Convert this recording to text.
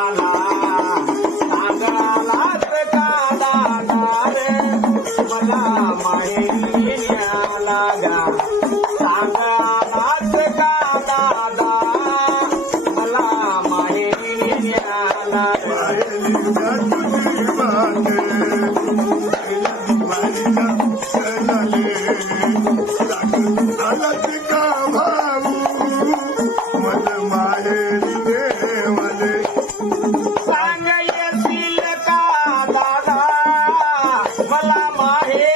मला सांगालाच का दादा रे मला माहेरी न्याला गा सांगालाच का दादा मला माहेरी न्याला सांग येशील का दादा मला माहेरी